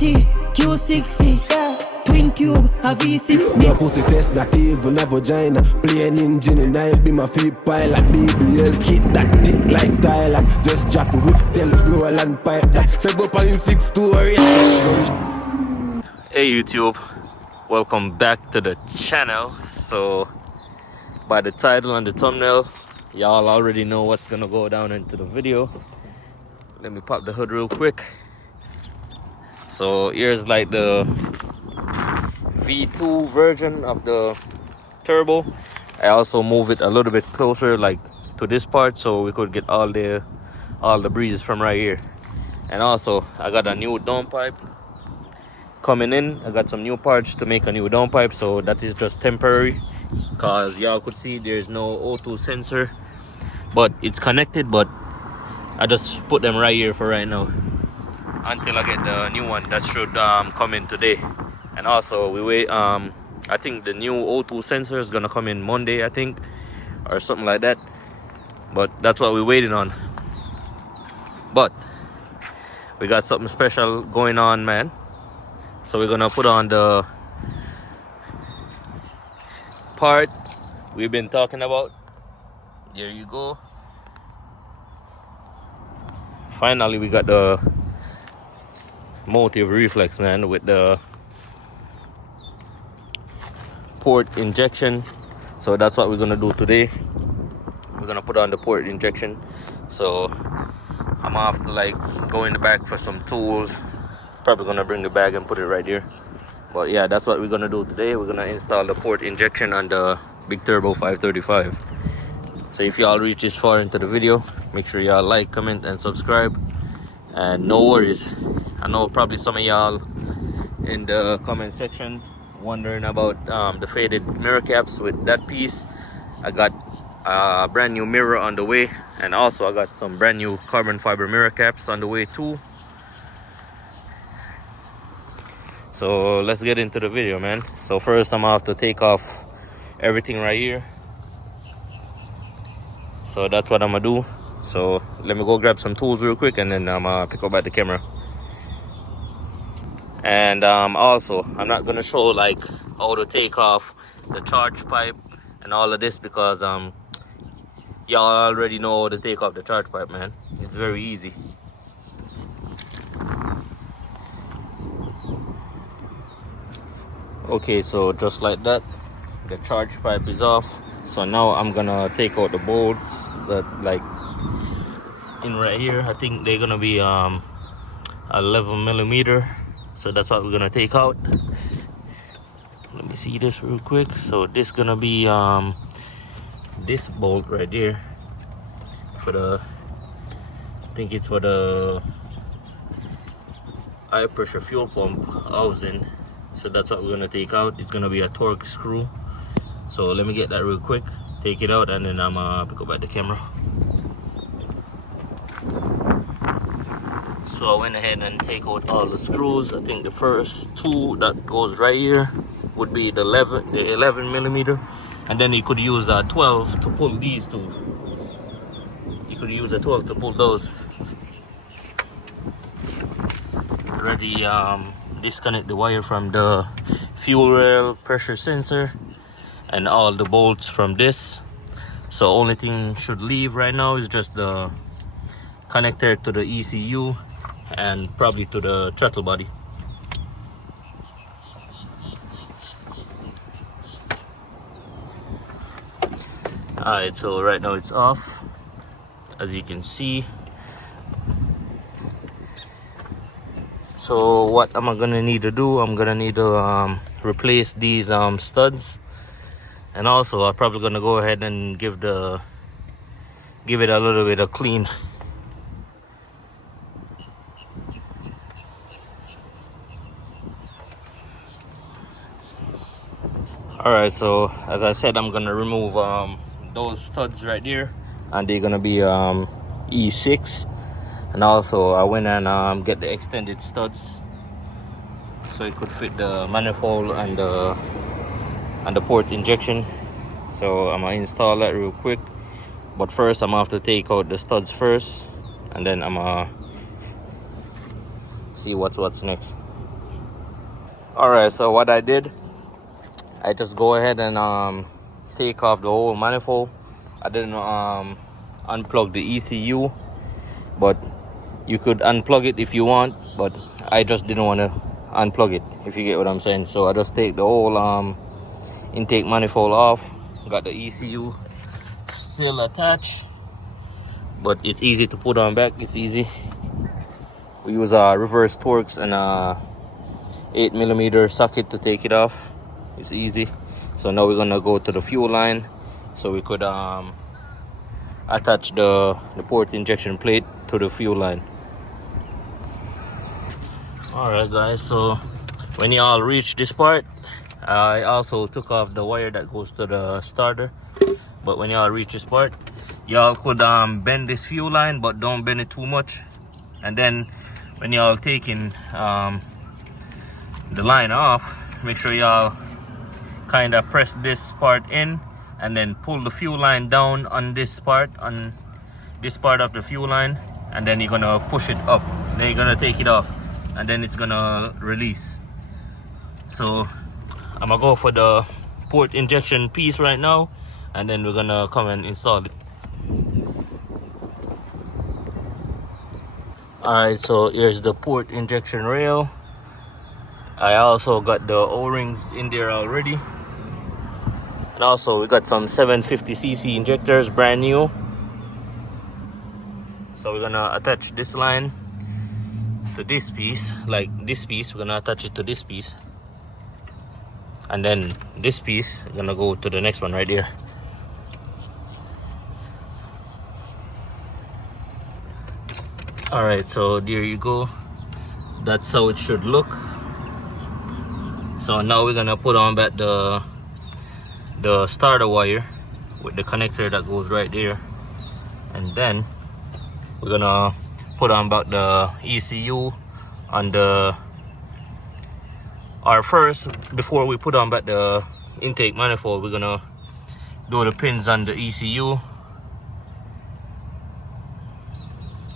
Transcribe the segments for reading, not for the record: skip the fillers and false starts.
V80, Q60, yeah. Twin tube, a V6. No pussy test, not even a vagina. Plain engine in it, be my feet pilot. BBL kit that tick like Thailand. Just drop it, whip, tell it, roll and pipe that. 7.6 story. Hey YouTube, welcome back to the channel. So by the title and the thumbnail, y'all already know what's gonna go down into the video. Let me pop the hood real quick. So here's like the V2 version of the turbo. I also move it a little bit closer like to this part so we could get all the breeze from right here. And also I got a new downpipe coming in. I got some new parts to make a new downpipe, so that is just temporary because y'all could see there's no O2 sensor, but it's connected. But I just put them right here for right now until I get the new one that should come in today. And also we wait, I think the new O2 sensor is gonna come in Monday, I think, or something like that. But that's what we're waiting on. But we got something special going on, man. So we're gonna put on the part we've been talking about. There you go. Finally we got the motive reflex, man, with the port injection. So that's what we're gonna do today. We're gonna put on the port injection. So I'm gonna have to like go in the back for some tools. Probably gonna bring the bag and put it right here. But yeah, that's what we're gonna do today. We're gonna install the port injection on the big turbo 535. So if y'all reach this far into the video, make sure y'all like, comment and subscribe. And no worries, I know probably some of y'all in the comment section wondering about the faded mirror caps with that piece. I got a brand new mirror on the way, and also I got some brand new carbon fiber mirror caps on the way too. So let's get into the video, man. So first I'm gonna have to take off everything right here. So that's what I'm gonna do. So let me go grab some tools real quick and then I'm gonna pick up at the camera. And also I'm not gonna show like how to take off the charge pipe and all of this because y'all already know how to take off the charge pipe, man. It's very easy. Okay, so just like that, the charge pipe is off. So now I'm gonna take out the bolts that like in right here. I think they're gonna be 11 millimeter. So that's what we're gonna take out. Let me see this real quick. So this gonna be this bolt right here for the, I think it's for the high pressure fuel pump housing. So that's what we're gonna take out. It's gonna be a torque screw. So let me get that real quick, take it out, and then I'm gonna pick up at the camera. So I went ahead and take out all the screws. I think the first two that goes right here would be the 11 millimeter, and then you could use a 12 to pull these two. You could use a 12 to pull those. Already disconnect the wire from the fuel rail pressure sensor and all the bolts from this. So only thing should leave right now is just the connector to the ECU and probably to the throttle body. Alright, so right now it's off, as you can see. So what am I gonna need to do? I'm gonna need to replace these studs, and also I'm probably gonna go ahead and give it a little bit of clean. Alright, so as I said, I'm gonna remove those studs right there, and they're gonna be E6. And also I went and get the extended studs so it could fit the manifold and the port injection. So I'm gonna install that real quick, but first I'm gonna have to take out the studs first, and then I'm gonna see what's next. Alright, so what I did, I just go ahead and take off the whole manifold. I didn't unplug the ECU, but you could unplug it if you want, but I just didn't want to unplug it, if you get what I'm saying. So I just take the whole intake manifold off. Got the ECU still attached, but it's easy to put on back. It's easy. We use reverse Torx and 8mm socket to take it off. It's easy. So now we're gonna go to the fuel line so we could attach the port injection plate to the fuel line. Alright guys, so when y'all reach this part, I also took off the wire that goes to the starter. But when y'all reach this part, y'all could bend this fuel line, but don't bend it too much. And then when y'all taking the line off, make sure y'all kind of press this part in and then pull the fuel line down on this part of the fuel line, and then you're gonna push it up. Then you're gonna take it off, and then it's gonna release. So I'm gonna go for the port injection piece right now, and then we're gonna come and install it. Alright, so here's the port injection rail. I also got the O-rings in there already. And also we got some 750cc injectors, brand new. So we're gonna attach this line to this piece, like this piece. We're gonna attach it to this piece. And then this piece is gonna go to the next one right here. Alright, so there you go. That's how it should look. So now we're gonna put on back the starter wire with the connector that goes right there, and then we're gonna put on back the ECU on the first, before we put on back the intake manifold, we're gonna do the pins on the ECU.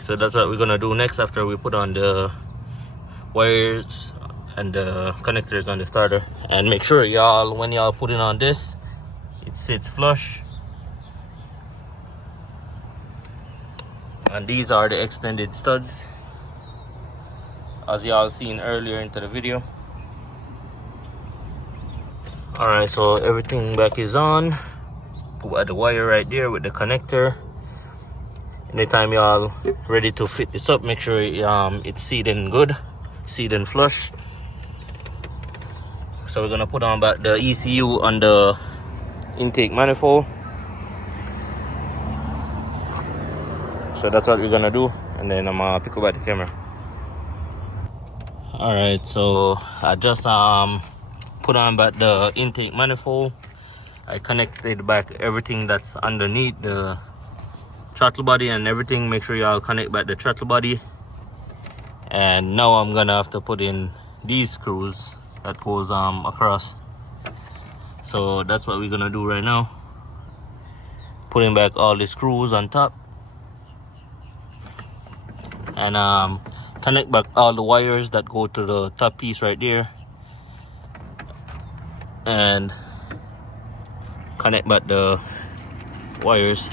So that's what we're gonna do next after we put on the wires and the connectors on the starter. And make sure y'all, when y'all put it on this, it sits flush. And these are the extended studs, as y'all seen earlier into the video. Alright, so everything back is on. Put the wire right there with the connector. Anytime y'all ready to fit this up, make sure it's seating good, seating flush. So we're gonna put on back the ECU on the intake manifold. So that's what we're gonna do, and then I'm gonna pick up at the camera. Alright, so I just put on back the intake manifold. I connected back everything that's underneath the throttle body and everything. Make sure y'all connect back the throttle body. And now I'm gonna have to put in these screws that goes across. So that's what we're gonna do right now, putting back all the screws on top, and connect back all the wires that go to the top piece right there, and connect back the wires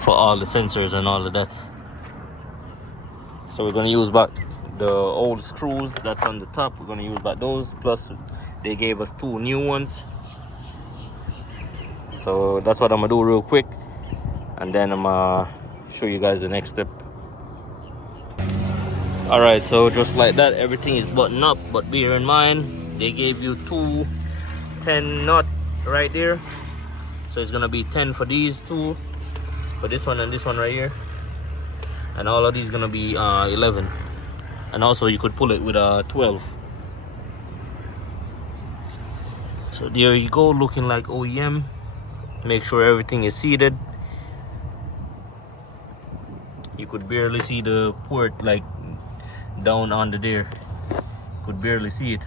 for all the sensors and all of that. So we're gonna use back the old screws that's on the top. We're gonna use back those, plus they gave us 2 new ones. So that's what I'm gonna do real quick, and then I'm gonna show you guys the next step. Alright, so just like that, everything is buttoned up, but bear in mind they gave you 2 10 nut right there. So it's gonna be 10 for these two, for this one and this one right here, and all of these gonna be 11. And also you could pull it with a 12. So there you go, looking like OEM. Make sure everything is seated. You could barely see the port, like down under there, could barely see it.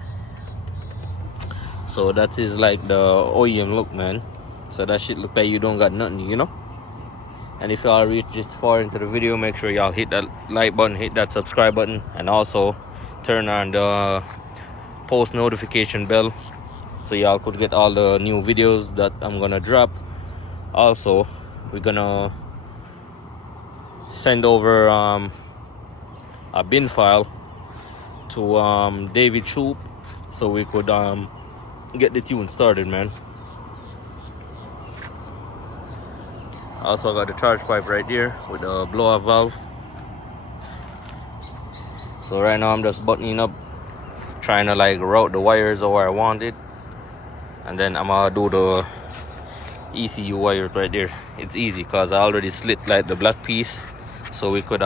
So that is like the OEM look, man. So that shit look like you don't got nothing, you know. And if y'all reach this far into the video, make sure y'all hit that like button, hit that subscribe button, and also turn on the post notification bell so y'all could get all the new videos that I'm gonna drop. Also, we're gonna send over a bin file to David Troop so we could get the tune started, man. Also, I got the charge pipe right there with the blow-off valve. So right now I'm just buttoning up, trying to like route the wires where I want it, and then I'm gonna do the ECU wires right there. It's easy because I already slit like the black piece so we could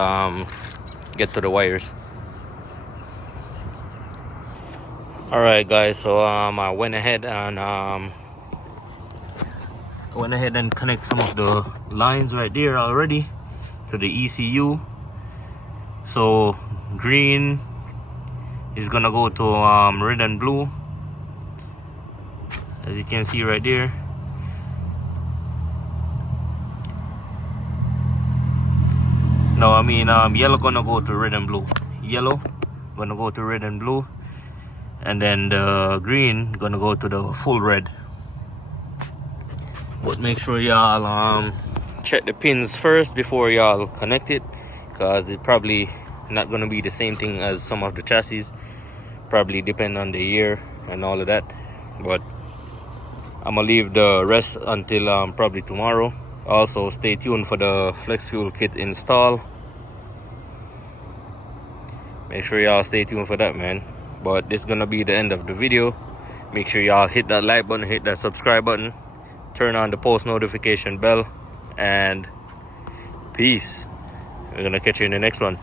get to the wires. Alright guys, so I went ahead and connect some of the lines right there already to the ECU. So green is gonna go to red and blue, as you can see right there. No, I mean yellow gonna go to red and blue. Yellow gonna go to red and blue, and then the green gonna go to the full red. But make sure y'all check the pins first before y'all connect it, because it probably not gonna be the same thing as some of the chassis. Probably depend on the year and all of that. But I'm gonna leave the rest until probably tomorrow. Also, stay tuned for the flex fuel kit install. Make sure y'all stay tuned for that, man. But this is gonna be the end of the video. Make sure y'all hit that like button, hit that subscribe button, turn on the post notification bell, and peace. We're gonna catch you in the next one.